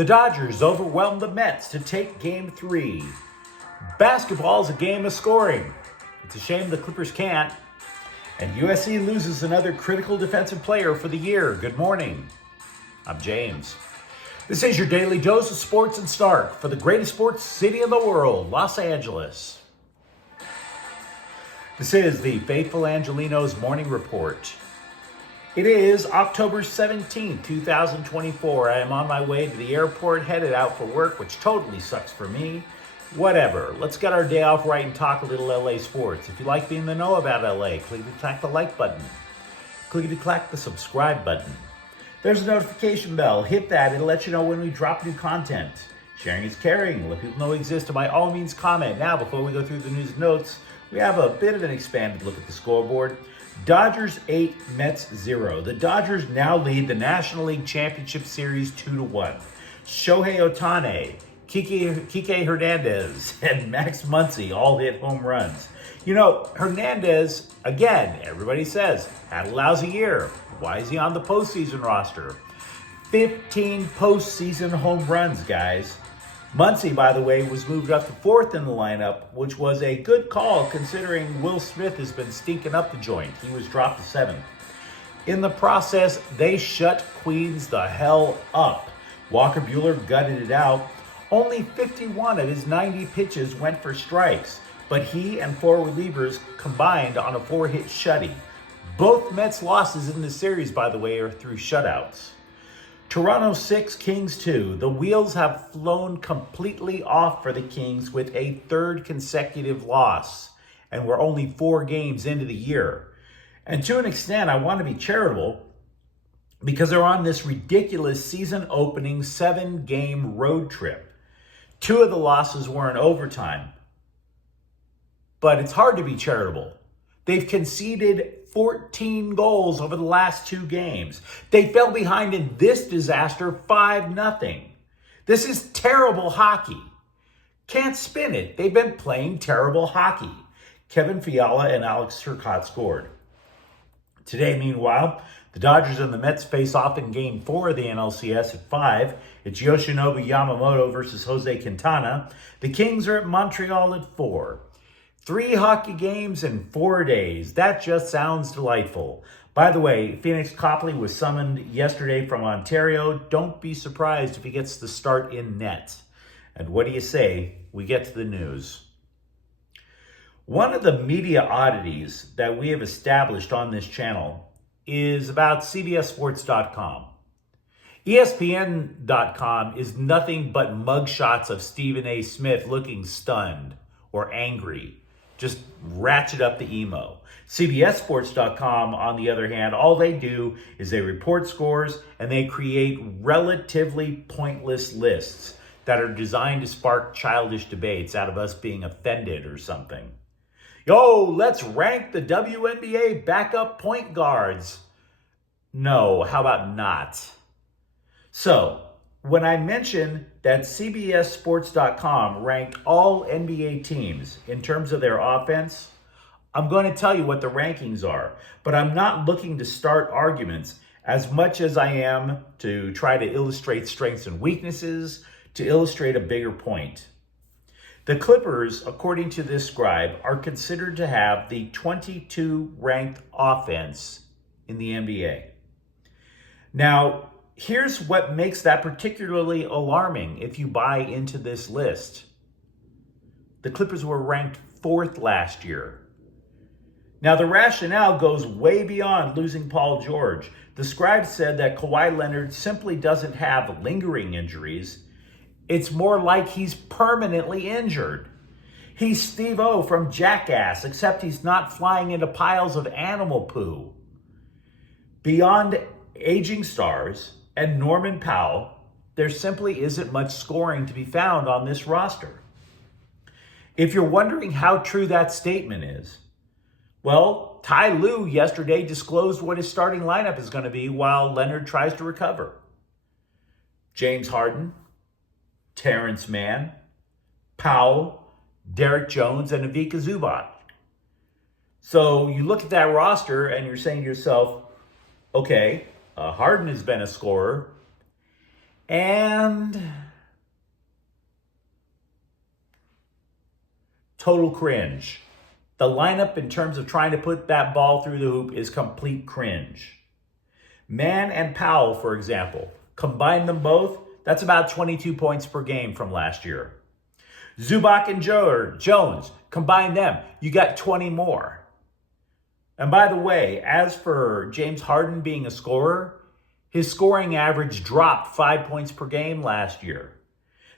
The Dodgers overwhelmed the Mets to take Game 3. Basketball is a game of scoring. It's a shame the Clippers can't. And USC loses another critical defensive player for the year. Good morning. I'm James. This is your daily dose of sports and start for the greatest sports city in the world, Los Angeles. This is the Faithful Angelenos Morning Report. It is October 17, 2024. I am on my way to the airport, headed out for work, which totally sucks for me. Whatever. Let's get our day off right and talk a little LA sports. If you like being in the know about LA, click the like button. Click the subscribe button. There's a notification bell. Hit that. It'll let you know when we drop new content. Sharing is caring. Let people know we exist, and by all means comment. Now, before we go through the news and notes, we have a bit of an expanded look at the scoreboard. Dodgers 8, Mets 0. The Dodgers now lead the National League Championship Series 2-1. Shohei Ohtani, Kike Hernandez, and Max Muncy all hit home runs. You know, Hernandez, again, everybody says, had a lousy year. Why is he on the postseason roster? 15 postseason home runs, guys. Muncy, by the way, was moved up to fourth in the lineup, which was a good call considering Will Smith has been stinking up the joint. He was dropped to seventh. In the process, they shut Queens the hell up. Walker Buehler gutted it out. Only 51 of his 90 pitches went for strikes, but he and four relievers combined on a 4-hit shutty. Both Mets losses in the series, by the way, are through shutouts. Toronto 6, Kings 2. The wheels have flown completely off for the Kings with a third consecutive loss, and we're only 4 games into the year. And to an extent, I want to be charitable because they're on this ridiculous season-opening 7-game road trip. 2 of the losses were in overtime, but it's hard to be charitable. They've conceded 14 goals over the last 2 games. They fell behind in this disaster 5-0. This is terrible hockey. Can't spin it. They've been playing terrible hockey. Kevin Fiala and Alex Turcotte scored. Today, meanwhile, the Dodgers and the Mets face off in Game 4 of the NLCS at 5. It's Yoshinobu Yamamoto versus Jose Quintana. The Kings are at Montreal at 4. 3 hockey games in 4 days. That just sounds delightful. By the way, Phoenix Copley was summoned yesterday from Ontario. Don't be surprised if he gets the start in net. And what do you say? We get to the news. One of the media oddities that we have established on this channel is about CBSSports.com. ESPN.com is nothing but mugshots of Stephen A. Smith looking stunned or angry. Just ratchet up the emo. CBSSports.com, on the other hand, all they do is they report scores and they create relatively pointless lists that are designed to spark childish debates out of us being offended or something. Yo, let's rank the WNBA backup point guards. No, how about not? So, when I mention that CBSSports.com ranked all NBA teams in terms of their offense, I'm going to tell you what the rankings are. But I'm not looking to start arguments as much as I am to try to illustrate strengths and weaknesses, to illustrate a bigger point. The Clippers, according to this scribe, are considered to have the 22 ranked offense in the NBA. Now, here's what makes that particularly alarming if you buy into this list. The Clippers were ranked 4th last year. Now, the rationale goes way beyond losing Paul George. The scribe said that Kawhi Leonard simply doesn't have lingering injuries. It's more like he's permanently injured. He's Steve-O from Jackass, except he's not flying into piles of animal poo. Beyond aging stars and Norman Powell, there simply isn't much scoring to be found on this roster. If you're wondering how true that statement is, well, Ty Lue yesterday disclosed what his starting lineup is going to be while Leonard tries to recover. James Harden, Terrence Mann, Powell, Derek Jones, and Ivica Zubac. So you look at that roster and you're saying to yourself, okay, Harden has been a scorer. And total cringe. The lineup in terms of trying to put that ball through the hoop is complete cringe. Mann and Powell, for example, combine them both, that's about 22 points per game from last year. Zubac and Jones, combine them, you got 20 more. And by the way, as for James Harden being a scorer, his scoring average dropped 5 points per game last year.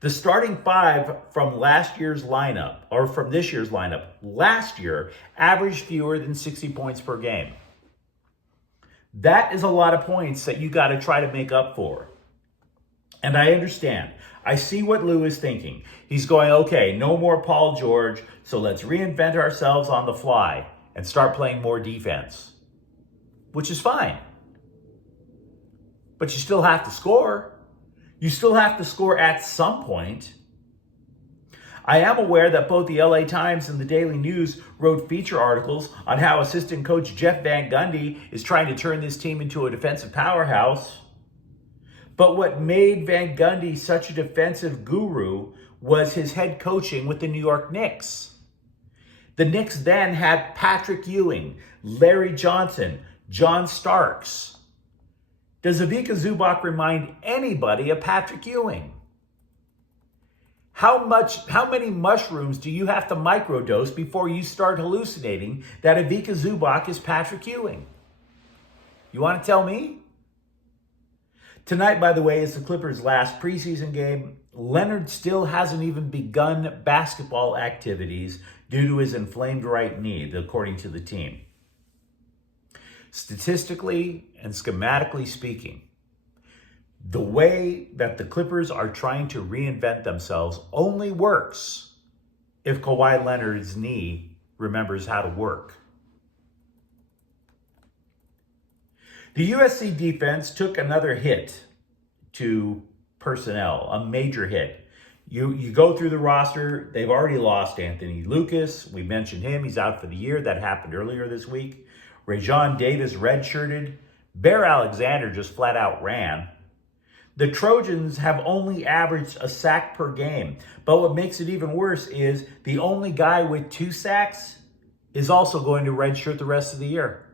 The starting five from last year's lineup, or from this year's lineup, last year averaged fewer than 60 points per game. That is a lot of points that you got to try to make up for. And I understand. I see what Lou is thinking. He's going, okay, no more Paul George, so let's reinvent ourselves on the fly and start playing more defense, which is fine. But you still have to score. You still have to score at some point. I am aware that both the LA Times and the Daily News wrote feature articles on how assistant coach Jeff Van Gundy is trying to turn this team into a defensive powerhouse. But what made Van Gundy such a defensive guru was his head coaching with the New York Knicks. The Knicks then had Patrick Ewing, Larry Johnson, John Starks. Does Ivica Zubac remind anybody of Patrick Ewing? How many mushrooms do you have to microdose before you start hallucinating that Ivica Zubac is Patrick Ewing? You want to tell me? Tonight, by the way, is the Clippers' last preseason game. Leonard still hasn't even begun basketball activities due to his inflamed right knee, according to the team. Statistically and schematically speaking, the way that the Clippers are trying to reinvent themselves only works if Kawhi Leonard's knee remembers how to work. The USC defense took another hit to personnel, a major hit. You go through the roster, they've already lost Anthony Lucas. We mentioned him, he's out for the year. That happened earlier this week. Rajon Davis redshirted. Bear Alexander just flat out ran. The Trojans have only averaged a sack per game. But what makes it even worse is the only guy with 2 sacks is also going to redshirt the rest of the year.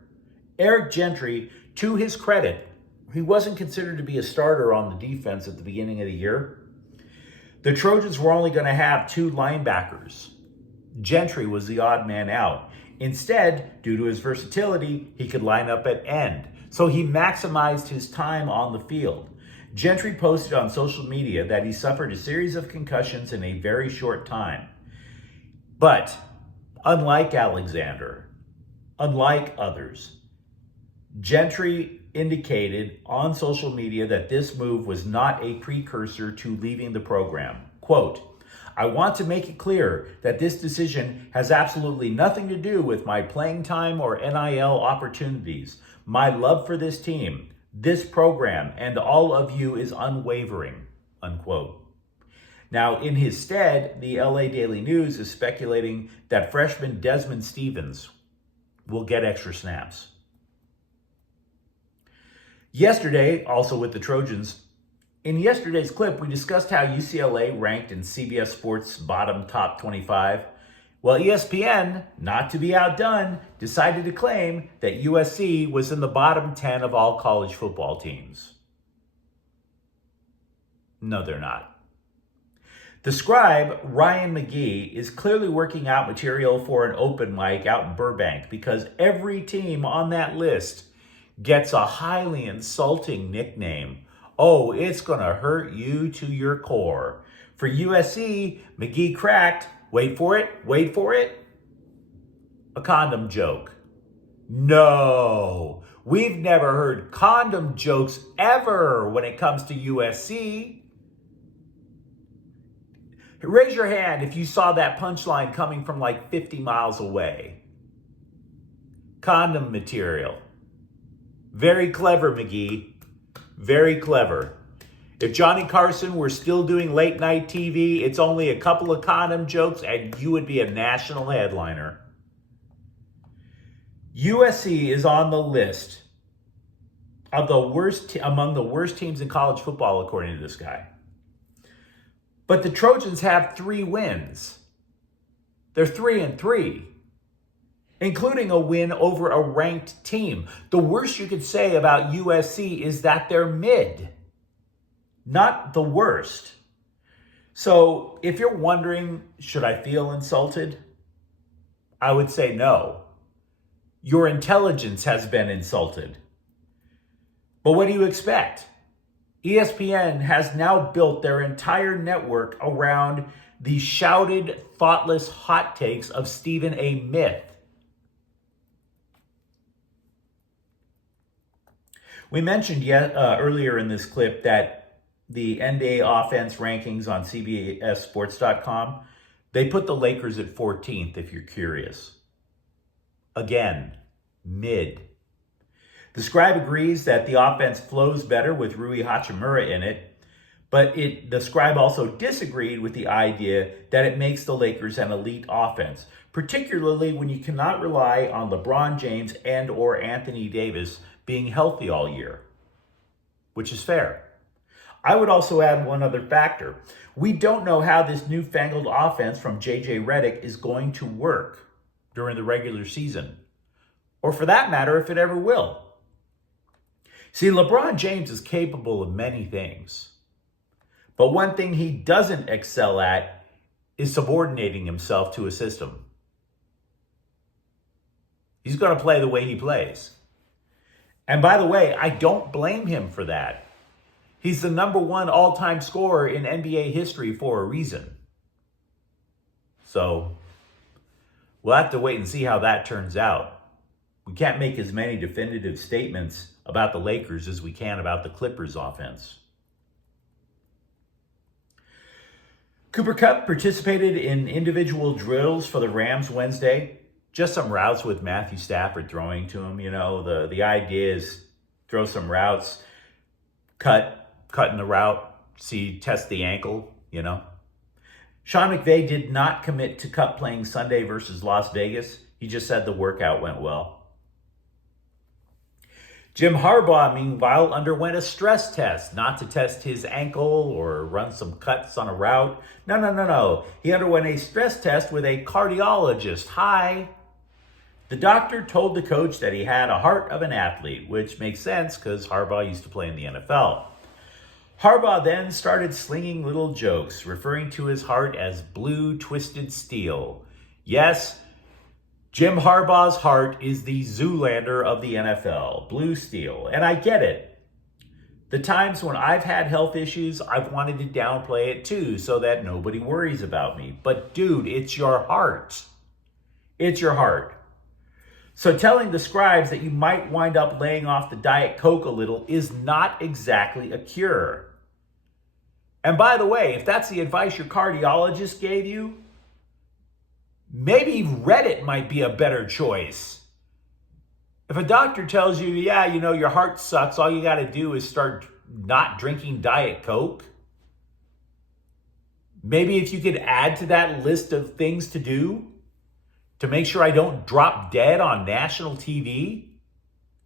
Eric Gentry, to his credit, he wasn't considered to be a starter on the defense at the beginning of the year. The Trojans were only going to have 2 linebackers. Gentry was the odd man out. Instead, due to his versatility, he could line up at end. So he maximized his time on the field. Gentry posted on social media that he suffered a series of concussions in a very short time. But unlike Alexander, unlike others, Gentry indicated on social media that this move was not a precursor to leaving the program. Quote, I want to make it clear that this decision has absolutely nothing to do with my playing time or NIL opportunities. My love for this team, this program, and all of you is unwavering, unquote. Now, in his stead, the LA Daily News is speculating that freshman Desmond Stevens will get extra snaps. Yesterday, also with the Trojans, in yesterday's clip, we discussed how UCLA ranked in CBS Sports' bottom top 25. Well, ESPN, not to be outdone, decided to claim that USC was in the bottom 10 of all college football teams. No, they're not. The scribe, Ryan McGee, is clearly working out material for an open mic out in Burbank because every team on that list gets a highly insulting nickname. Oh, it's going to hurt you to your core. For USC, McGee cracked, wait for it, a condom joke. No, we've never heard condom jokes ever when it comes to USC. Raise your hand if you saw that punchline coming from like 50 miles away. Condom material. Very clever, McGee. Very clever. If Johnny Carson were still doing late night TV, it's only a couple of condom jokes and you would be a national headliner. USC is on the list of the worst among the worst teams in college football, according to this guy. But the Trojans have 3 wins. They're 3-3, including a win over a ranked team. The worst you could say about USC is that they're mid, not the worst. So if you're wondering, should I feel insulted? I would say no. Your intelligence has been insulted. But what do you expect? ESPN has now built their entire network around the shouted, thoughtless hot takes of Stephen A. Myth. We mentioned earlier in this clip that the NBA offense rankings on CBSSports.com, they put the Lakers at 14th, if you're curious. Again, mid. The scribe agrees that the offense flows better with Rui Hachimura in it, but the scribe also disagreed with the idea that it makes the Lakers an elite offense, particularly when you cannot rely on LeBron James and or Anthony Davis being healthy all year, which is fair. I would also add one other factor. We don't know how this newfangled offense from J.J. Redick is going to work during the regular season, or for that matter, if it ever will. See, LeBron James is capable of many things, but one thing he doesn't excel at is subordinating himself to a system. He's going to play the way he plays. And by the way, I don't blame him for that. He's the number 1 all-time scorer in NBA history for a reason. So we'll have to wait and see how that turns out. We can't make as many definitive statements about the Lakers as we can about the Clippers offense. Cooper Kupp participated in individual drills for the Rams Wednesday. Just some routes with Matthew Stafford throwing to him. You know, the idea is throw some routes, cutting the route, test the ankle, you know. Sean McVay did not commit to Kupp playing Sunday versus Las Vegas. He just said the workout went well. Jim Harbaugh, meanwhile, underwent a stress test, not to test his ankle or run some cuts on a route. No. He underwent a stress test with a cardiologist. Hi. The doctor told the coach that he had a heart of an athlete, which makes sense because Harbaugh used to play in the NFL. Harbaugh then started slinging little jokes, referring to his heart as blue twisted steel. Yes, Jim Harbaugh's heart is the Zoolander of the NFL, blue steel, and I get it. The times when I've had health issues, I've wanted to downplay it too so that nobody worries about me. But dude, it's your heart. It's your heart. So telling the scribes that you might wind up laying off the Diet Coke a little is not exactly a cure. And by the way, if that's the advice your cardiologist gave you, maybe Reddit might be a better choice. If a doctor tells you, yeah, you know, your heart sucks, all you got to do is start not drinking Diet Coke. Maybe if you could add to that list of things to do to make sure I don't drop dead on national TV,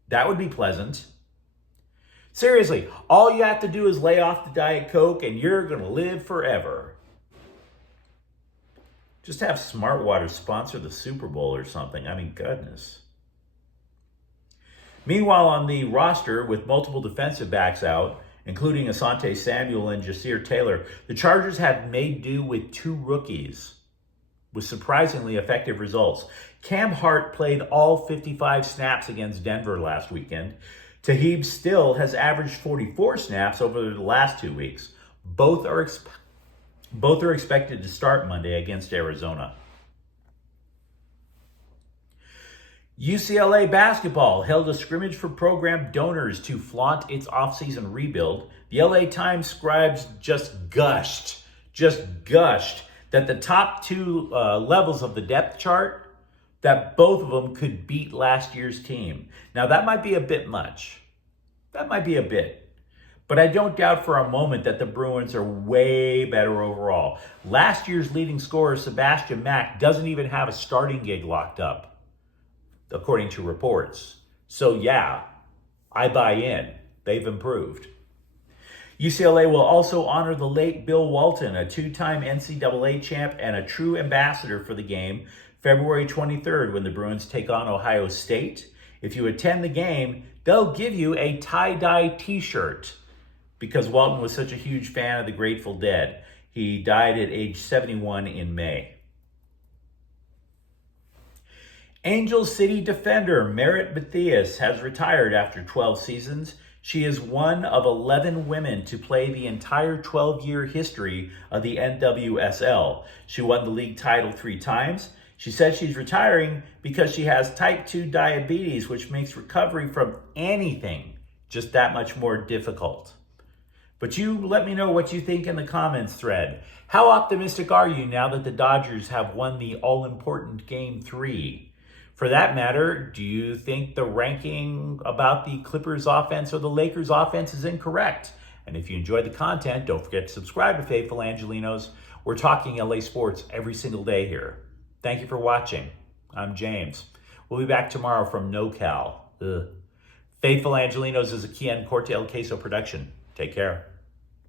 that would be pleasant. Seriously, all you have to do is lay off the Diet Coke and you're going to live forever. Just have Smart Water sponsor the Super Bowl or something. I mean, goodness. Meanwhile, on the roster, with multiple defensive backs out, including Asante Samuel and Jasir Taylor, the Chargers have made do with 2 rookies with surprisingly effective results. Cam Hart played all 55 snaps against Denver last weekend. Taheeb Still has averaged 44 snaps over the last 2 weeks. Both are expected to start Monday against Arizona. UCLA basketball held a scrimmage for program donors to flaunt its offseason rebuild. The LA Times scribes just gushed that the top 2 levels of the depth chart, that both of them could beat last year's team. Now that might be a bit much. That might be a bit. But I don't doubt for a moment that the Bruins are way better overall. Last year's leading scorer, Sebastian Mack, doesn't even have a starting gig locked up, according to reports. So yeah, I buy in. They've improved. UCLA will also honor the late Bill Walton, a two-time NCAA champ and a true ambassador for the game, February 23rd when the Bruins take on Ohio State. If you attend the game, they'll give you a tie-dye t-shirt because Walton was such a huge fan of the Grateful Dead. He died at age 71 in May. Angel City defender Merritt Mathias has retired after 12 seasons. She is one of 11 women to play the entire 12-year history of the NWSL. She won the league title 3 times. She says she's retiring because she has type 2 diabetes, which makes recovery from anything just that much more difficult. But you let me know what you think in the comments thread. How optimistic are you now that the Dodgers have won the all-important Game 3? For that matter, do you think the ranking about the Clippers offense or the Lakers offense is incorrect? And if you enjoyed the content, don't forget to subscribe to Faithful Angelenos. We're talking LA sports every single day here. Thank you for watching. I'm James. We'll be back tomorrow from NoCal. Faithful Angelenos is a Kian Corte El Queso production. Take care.